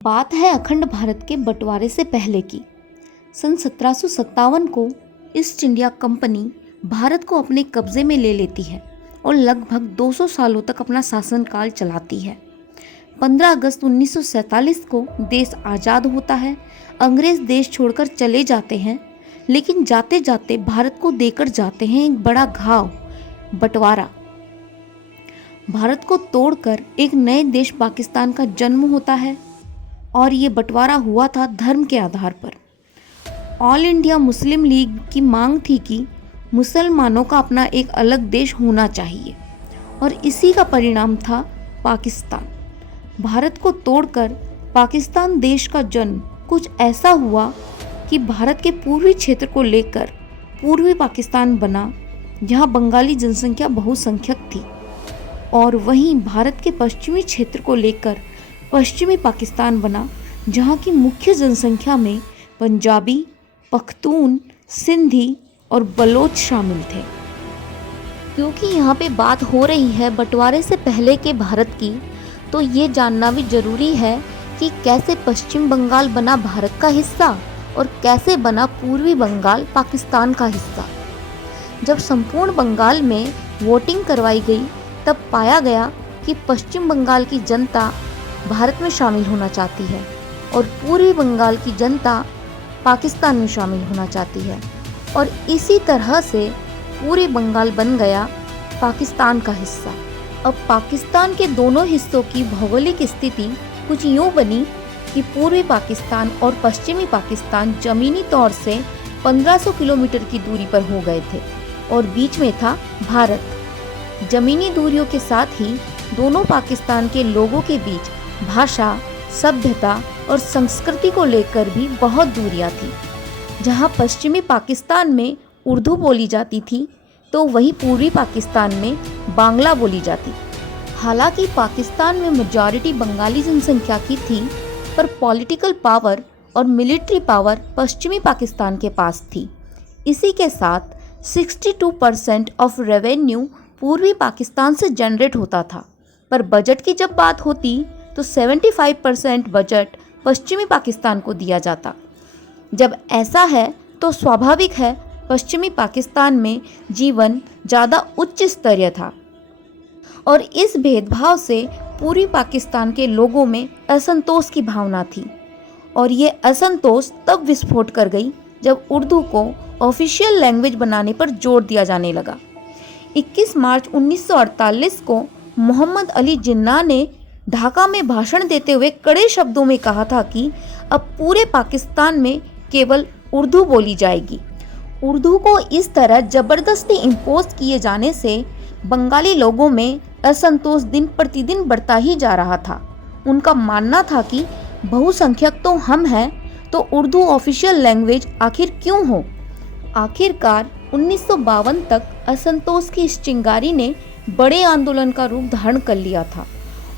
बात है अखंड भारत के बंटवारे से पहले की। सन 1757 को ईस्ट इंडिया कंपनी भारत को अपने कब्जे में ले लेती है और लगभग 200 सालों तक अपना शासनकाल चलाती है। 15 अगस्त 1947 को देश आज़ाद होता है। अंग्रेज देश छोड़कर चले जाते हैं, लेकिन जाते जाते भारत को देकर जाते हैं एक बड़ा घाव, बंटवारा। भारत को तोड़कर एक नए देश पाकिस्तान का जन्म होता है और ये बंटवारा हुआ था धर्म के आधार पर। ऑल इंडिया मुस्लिम लीग की मांग थी कि मुसलमानों का अपना एक अलग देश होना चाहिए और इसी का परिणाम था पाकिस्तान। भारत को तोड़कर पाकिस्तान देश का जन्म कुछ ऐसा हुआ कि भारत के पूर्वी क्षेत्र को लेकर पूर्वी पाकिस्तान बना, जहां बंगाली जनसंख्या बहुसंख्यक थी, और वहीं भारत के पश्चिमी क्षेत्र को लेकर पश्चिमी पाकिस्तान बना, जहां की मुख्य जनसंख्या में पंजाबी, पख्तून, सिंधी और बलोच शामिल थे। क्योंकि यहाँ पे बात हो रही है बंटवारे से पहले के भारत की, तो ये जानना भी जरूरी है कि कैसे पश्चिम बंगाल बना भारत का हिस्सा और कैसे बना पूर्वी बंगाल पाकिस्तान का हिस्सा। जब संपूर्ण बंगाल में वोटिंग करवाई गई, तब पाया गया कि पश्चिम बंगाल की जनता भारत में शामिल होना चाहती है और पूर्वी बंगाल की जनता पाकिस्तान में शामिल होना चाहती है, और इसी तरह से पूरे बंगाल बन गया पाकिस्तान का हिस्सा। अब पाकिस्तान के दोनों हिस्सों की भौगोलिक स्थिति कुछ यूँ बनी कि पूर्वी पाकिस्तान और पश्चिमी पाकिस्तान जमीनी तौर से 1500 किलोमीटर की दूरी पर हो गए थे और बीच में था भारत। जमीनी दूरियों के साथ ही दोनों पाकिस्तान के लोगों के बीच भाषा, सभ्यता और संस्कृति को लेकर भी बहुत दूरियां थी। जहां पश्चिमी पाकिस्तान में उर्दू बोली जाती थी, तो वहीं पूर्वी पाकिस्तान में बांग्ला बोली जाती। हालांकि पाकिस्तान में मेजॉरिटी बंगाली जनसंख्या की थी, पर पॉलिटिकल पावर और मिलिट्री पावर पश्चिमी पाकिस्तान के पास थी। इसी के साथ 62% ऑफ रेवेन्यू पूर्वी पाकिस्तान से जनरेट होता था, पर बजट की जब बात होती तो 75% बजट पश्चिमी पाकिस्तान को दिया जाता। जब ऐसा है तो स्वाभाविक है पश्चिमी पाकिस्तान में जीवन ज़्यादा उच्च स्तरीय था, और इस भेदभाव से पूर्वी पाकिस्तान के लोगों में असंतोष की भावना थी, और ये असंतोष तब विस्फोट कर गई जब उर्दू को ऑफिशियल लैंग्वेज बनाने पर जोर दिया जाने लगा। 21 मार्च 1948 को मोहम्मद अली जिन्ना ने ढाका में भाषण देते हुए कड़े शब्दों में कहा था कि अब पूरे पाकिस्तान में केवल उर्दू बोली जाएगी। उर्दू को इस तरह जबरदस्ती इम्पोज किए जाने से बंगाली लोगों में असंतोष दिन प्रतिदिन बढ़ता ही जा रहा था। उनका मानना था कि बहुसंख्यक तो हम हैं, तो उर्दू ऑफिशियल लैंग्वेज आखिर क्यों हो। आखिरकार 1952 तक असंतोष की इस चिंगारी ने बड़े आंदोलन का रूप धारण कर लिया था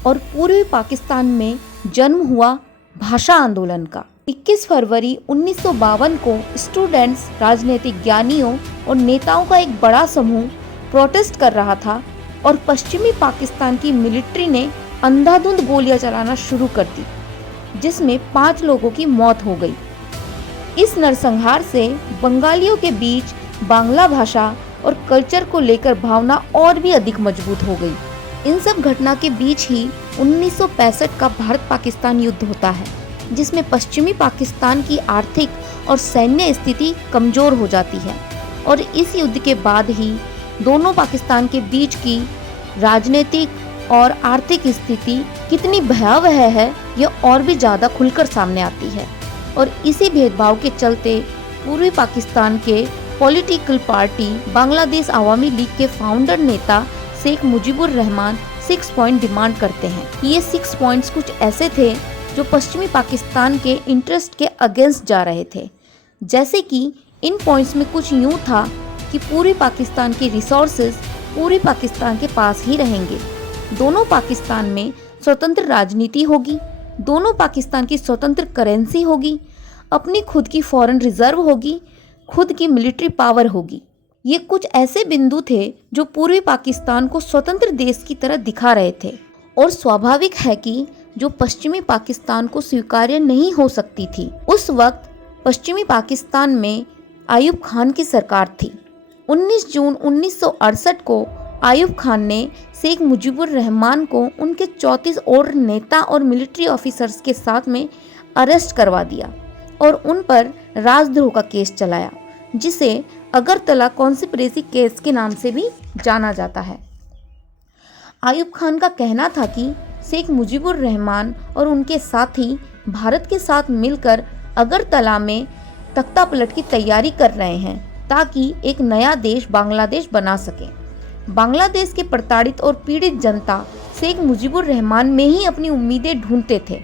और पूर्वी पाकिस्तान में जन्म हुआ भाषा आंदोलन का। 21 फरवरी 1952 को स्टूडेंट्स, राजनीतिक ज्ञानियों और नेताओं का एक बड़ा समूह प्रोटेस्ट कर रहा था और पश्चिमी पाकिस्तान की मिलिट्री ने अंधाधुंध गोलियां चलाना शुरू कर दी, जिसमें 5 लोगों की मौत हो गई। इस नरसंहार से बंगालियों के बीच बांग्ला भाषा और कल्चर को लेकर भावना और भी अधिक मजबूत हो गई। इन सब घटना के बीच ही 1965 का भारत पाकिस्तान युद्ध होता है, जिसमें पश्चिमी पाकिस्तान की आर्थिक और सैन्य स्थिति कमजोर हो जाती है, और इस युद्ध के बाद ही दोनों पाकिस्तान के बीच की राजनीतिक और आर्थिक स्थिति कितनी भयावह है, यह और भी ज़्यादा खुलकर सामने आती है। और इसी भेदभाव के चलते पूर्वी पाकिस्तान के political party Bangladesh Awami league के फाउंडर नेता शेख मुजीबुर रहमान 6 पॉइंट डिमांड करते हैं। ये 6 पॉइंट्स कुछ ऐसे थे जो पश्चिमी पाकिस्तान के इंटरेस्ट के अगेंस्ट जा रहे थे। जैसे कि इन पॉइंट्स में कुछ यूँ था कि पूर्वी पाकिस्तान के रिसोर्सेज पूर्वी पाकिस्तान के पास ही रहेंगे, दोनों पाकिस्तान में स्वतंत्र राजनीति होगी, दोनों पाकिस्तान की स्वतंत्र करेंसी होगी, अपनी खुद की फॉरेन रिजर्व होगी, खुद की मिलिट्री पावर होगी। ये कुछ ऐसे बिंदु थे जो पूर्वी पाकिस्तान को स्वतंत्र देश की तरह दिखा रहे थे, और स्वाभाविक है कि जो पश्चिमी पाकिस्तान को स्वीकार्य नहीं हो सकती थी। उस वक्त पश्चिमी पाकिस्तान में आयूब खान की सरकार थी। 19 जून 1968 को आयूब खान ने शेख मुजीबुर रहमान को उनके 34 और नेता और मिलिट्री ऑफिसर्स के साथ में अरेस्ट करवा दिया और उन पर राजद्रोह का केस चलाया, जिसे अगरतला कॉन्स्पिरेसी केस के नाम से भी जाना जाता है। आयूब खान का कहना था कि शेख मुजीबुर रहमान और उनके साथी भारत के साथ मिलकर अगरतला में तख्ता पलट की तैयारी कर रहे हैं ताकि एक नया देश बांग्लादेश बना सके। बांग्लादेश के प्रताड़ित और पीड़ित जनता शेख मुजीबुर रहमान में ही अपनी उम्मीदें ढूंढते थे।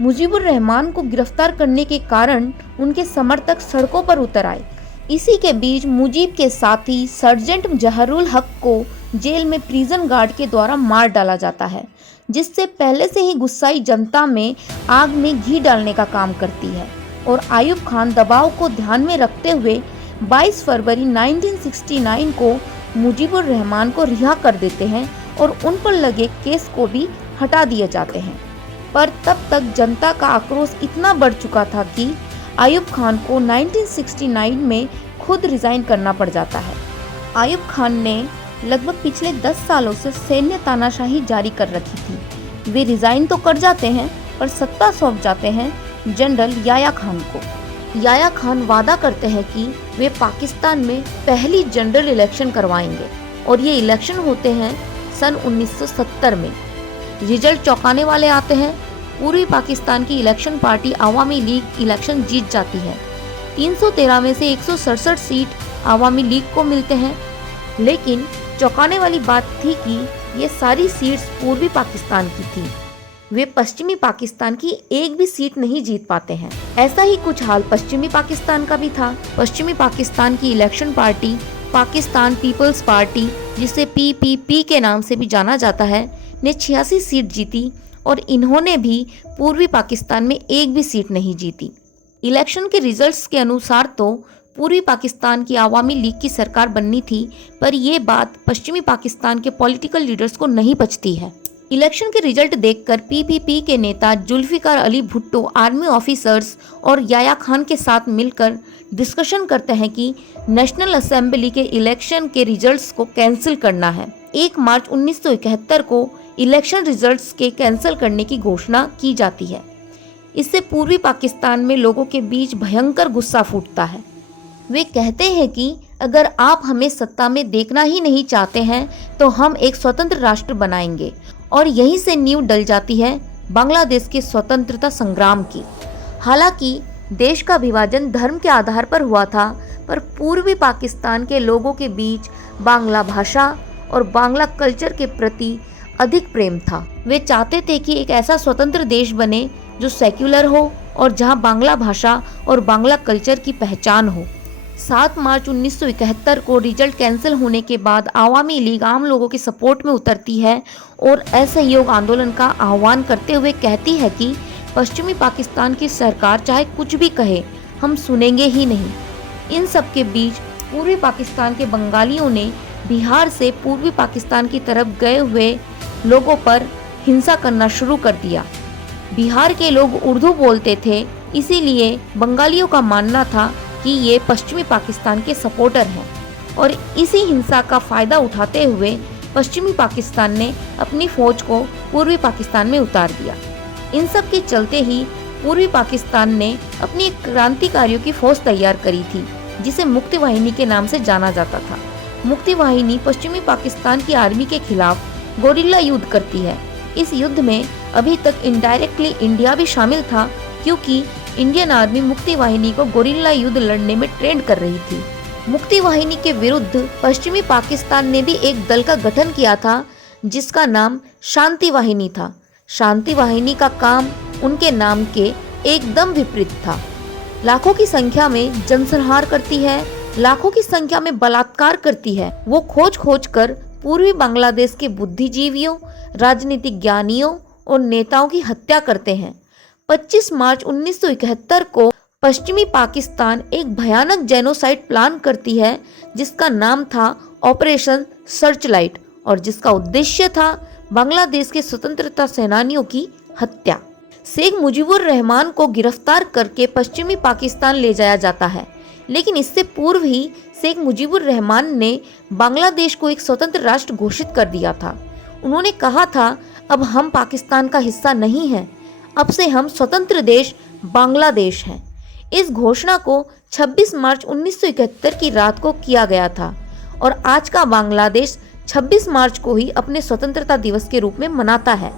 मुजीबुर रहमान को गिरफ्तार करने के कारण उनके समर्थक सड़कों पर उतर आए। इसी के बीच मुजीब के साथी सर्जेंट जहरुल हक को जेल में प्रिजन गार्ड के द्वारा मार डाला जाता है, जिससे पहले से ही गुस्साई जनता में आग में घी डालने का काम करती है। और आयूब खान दबाव को ध्यान में रखते हुए 22 फरवरी 1969 को मुजीबुर रहमान को रिहा कर देते हैं और उन पर लगे केस को भी हटा दिए जाते हैं। पर तब तक जनता का आक्रोश इतना बढ़ चुका था कि आयूब खान को 1969 में खुद रिजाइन करना पड़ जाता है। आयूब खान ने लगभग पिछले 10 सालों से सैन्य तानाशाही जारी कर रखी थी। वे रिजाइन तो कर जाते हैं पर सत्ता सौंप जाते हैं जनरल याया खान को। याया खान वादा करते हैं कि वे पाकिस्तान में पहली जनरल इलेक्शन करवाएंगे और ये इलेक्शन होते हैं सन 1970 में। रिजल्ट चौंकाने वाले आते हैं। पूर्वी पाकिस्तान की इलेक्शन पार्टी अवामी लीग इलेक्शन जीत जाती है। 313 में से 167 सीट अवामी लीग को मिलते हैं, लेकिन चौंकाने वाली बात थी कि ये सारी सीट्स पूर्वी पाकिस्तान की थी। वे पश्चिमी पाकिस्तान की एक भी सीट नहीं जीत पाते हैं। ऐसा ही कुछ हाल पश्चिमी पाकिस्तान का भी था। पश्चिमी पाकिस्तान की election party Pakistan Peoples Party, जिसे पीपीपी के नाम से भी जाना जाता है, ने 86 सीट जीती और इन्होंने भी पूर्वी पाकिस्तान में एक भी सीट नहीं जीती। इलेक्शन के रिजल्ट्स के अनुसार तो पूर्वी पाकिस्तान की अवामी लीग की सरकार बननी थी, पर ये बात पश्चिमी पाकिस्तान के पॉलिटिकल लीडर्स को नहीं पचती है। इलेक्शन के रिजल्ट देखकर पीपीपी के नेता जुल्फिकार अली भुट्टो आर्मी ऑफिसर्स और याया खान के साथ मिलकर डिस्कशन करते हैं कि नेशनल असेंबली के इलेक्शन के रिजल्ट्स को कैंसिल करना है। 1 मार्च 1971 को इलेक्शन रिजल्ट्स के कैंसिल करने की घोषणा की जाती है। इससे पूर्वी पाकिस्तान में लोगों के बीच भयंकर गुस्सा फूटता है। वे कहते हैं कि अगर आप हमें सत्ता में देखना ही नहीं चाहते हैं तो हम एक स्वतंत्र राष्ट्र बनाएंगे, और यहीं से नींव डल जाती है बांग्लादेश के स्वतंत्रता संग्राम की। हालांकि देश का विभाजन धर्म के आधार पर हुआ था, पर पूर्वी पाकिस्तान के लोगों के बीच बांग्ला भाषा और बांग्ला कल्चर के प्रति अधिक प्रेम था। वे चाहते थे कि एक ऐसा स्वतंत्र देश बने जो सेक्युलर हो और जहां बांग्ला भाषा और बांग्ला कल्चर की पहचान हो। 7 मार्च 1971 को रिजल्ट कैंसिल होने के बाद आवामी लीग आम लोगों के सपोर्ट में उतरती है और असहयोग आंदोलन का आह्वान करते हुए कहती है कि पश्चिमी पाकिस्तान की सरकार चाहे कुछ भी कहे, हम सुनेंगे ही नहीं। इन सब के बीच पूर्वी पाकिस्तान के बंगालियों ने बिहार से पूर्वी पाकिस्तान की तरफ गए हुए लोगों पर हिंसा करना शुरू कर दिया। बिहार के लोग उर्दू बोलते थे, इसीलिए बंगालियों का मानना था कि ये पश्चिमी पाकिस्तान के सपोर्टर हैं, और इसी हिंसा का फायदा उठाते हुए पश्चिमी पाकिस्तान ने अपनी फौज को पूर्वी पाकिस्तान में उतार दिया। इन सब के चलते ही पूर्वी पाकिस्तान ने अपनी एक क्रांतिकारियों की फौज तैयार करी थी, जिसे मुक्ति वाहिनी के नाम से जाना जाता था। मुक्ति वाहिनी पश्चिमी पाकिस्तान की आर्मी के खिलाफ गोरिल्ला युद्ध करती है। इस युद्ध में अभी तक इनडायरेक्टली इंडिया भी शामिल था, क्योंकि इंडियन आर्मी मुक्ति वाहिनी को गोरिल्ला युद्ध लड़ने में ट्रेन कर रही थी। मुक्ति वाहिनी के विरुद्ध पश्चिमी पाकिस्तान ने भी एक दल का गठन किया था, जिसका नाम शांति वाहिनी था। शांति वाहिनी का काम उनके नाम के एकदम विपरीत था। लाखों की संख्या में जनसंहार करती है, लाखों की संख्या में बलात्कार करती है। वो खोज खोज कर पूर्वी बांग्लादेश के बुद्धिजीवियों, राजनीतिक ज्ञानियों और नेताओं की हत्या करते हैं। 25 मार्च 1971 को पश्चिमी पाकिस्तान एक भयानक जेनोसाइड प्लान करती है, जिसका नाम था ऑपरेशन सर्चलाइट, और जिसका उद्देश्य था बांग्लादेश के स्वतंत्रता सेनानियों की हत्या। शेख मुजीबुर रहमान को गिरफ्तार करके पश्चिमी पाकिस्तान ले जाया जाता है, लेकिन इससे पूर्व ही शेख मुजीबुर रहमान ने बांग्लादेश को एक स्वतंत्र राष्ट्र घोषित कर दिया था। उन्होंने कहा था, अब हम पाकिस्तान का हिस्सा नहीं हैं, अब से हम स्वतंत्र देश बांग्लादेश हैं। इस घोषणा को 26 मार्च 1971 की रात को किया गया था और आज का बांग्लादेश 26 मार्च को ही अपने स्वतंत्रता दिवस के रूप में मनाता है।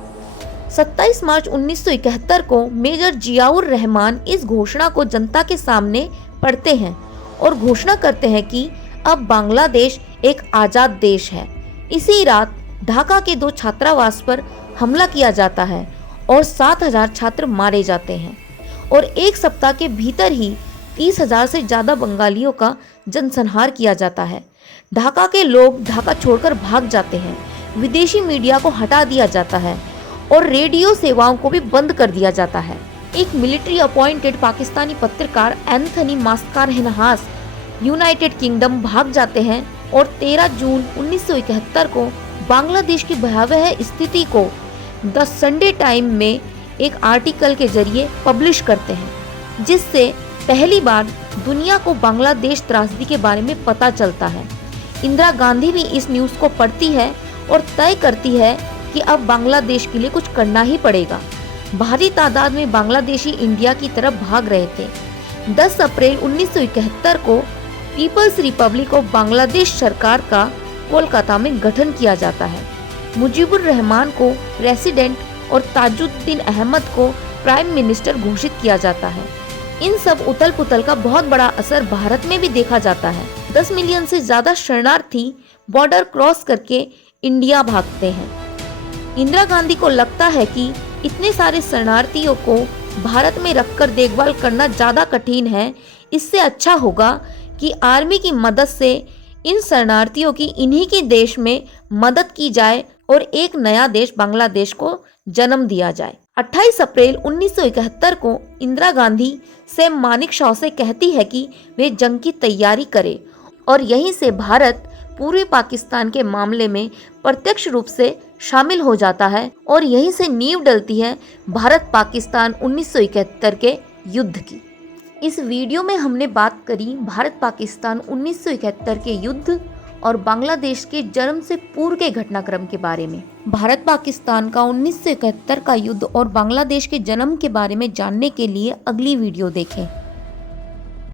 27 मार्च 1971 को मेजर जियाउर रहमान इस घोषणा को जनता के सामने पढ़ते हैं और घोषणा करते हैं कि अब बांग्लादेश एक आज़ाद देश है। इसी रात ढाका के 2 छात्रावास पर हमला किया जाता है और 7,000 छात्र मारे जाते हैं और एक सप्ताह के भीतर ही 30,000 से ज़्यादा बंगालियों का जनसंहार किया जाता है। ढाका के लोग ढाका छोड़कर भाग जाते हैं, विदेशी मीडिया को हटा दिया जाता है और रेडियो सेवाओं को भी बंद कर दिया जाता है। एक मिलिट्री अपॉइंटेड पाकिस्तानी पत्रकार एंथनी मास्कारेनहास यूनाइटेड किंगडम भाग जाते हैं और 13 जून 1971 को बांग्लादेश की भयावह स्थिति को द संडे टाइम में एक आर्टिकल के जरिए पब्लिश करते हैं, जिससे पहली बार दुनिया को बांग्लादेश त्रासदी के बारे में पता चलता है। इंदिरा गांधी भी इस न्यूज़ को पढ़ती है और तय करती है कि अब बांग्लादेश के लिए कुछ करना ही पड़ेगा। भारी तादाद में बांग्लादेशी इंडिया की तरफ भाग रहे थे। 10 अप्रैल 1971 को पीपल्स रिपब्लिक ऑफ बांग्लादेश सरकार का कोलकाता में गठन किया जाता है। मुजीबुर रहमान को रेसिडेंट और ताजुद्दीन अहमद को प्राइम मिनिस्टर घोषित किया जाता है। इन सब उथल पुथल का बहुत बड़ा असर भारत में भी देखा जाता है। 10 मिलियन से ज्यादा शरणार्थी बॉर्डर क्रॉस करके इंडिया भागते हैं। इंदिरा गांधी को लगता है कि इतने सारे शरणार्थियों को भारत में रखकर देखभाल करना ज्यादा कठिन है, इससे अच्छा होगा कि आर्मी की मदद से इन शरणार्थियों की इन्हीं के देश में मदद की जाए और एक नया देश बांग्लादेश को जन्म दिया जाए। 28 अप्रैल 1971 को इंदिरा गांधी सैम मानेकशॉ से कहती है कि वे जंग की तैयारी करें और यहीं से भारत पूर्वी पाकिस्तान के मामले में प्रत्यक्ष रूप से शामिल हो जाता है और यहीं से नींव डलती है भारत पाकिस्तान 1971 के युद्ध की। इस वीडियो में हमने बात करी भारत पाकिस्तान 1971 के युद्ध और बांग्लादेश के जन्म से पूर्व के घटनाक्रम के बारे में। भारत पाकिस्तान का 1971 का युद्ध और बांग्लादेश के जन्म के बारे में जानने के लिए अगली वीडियो देखें।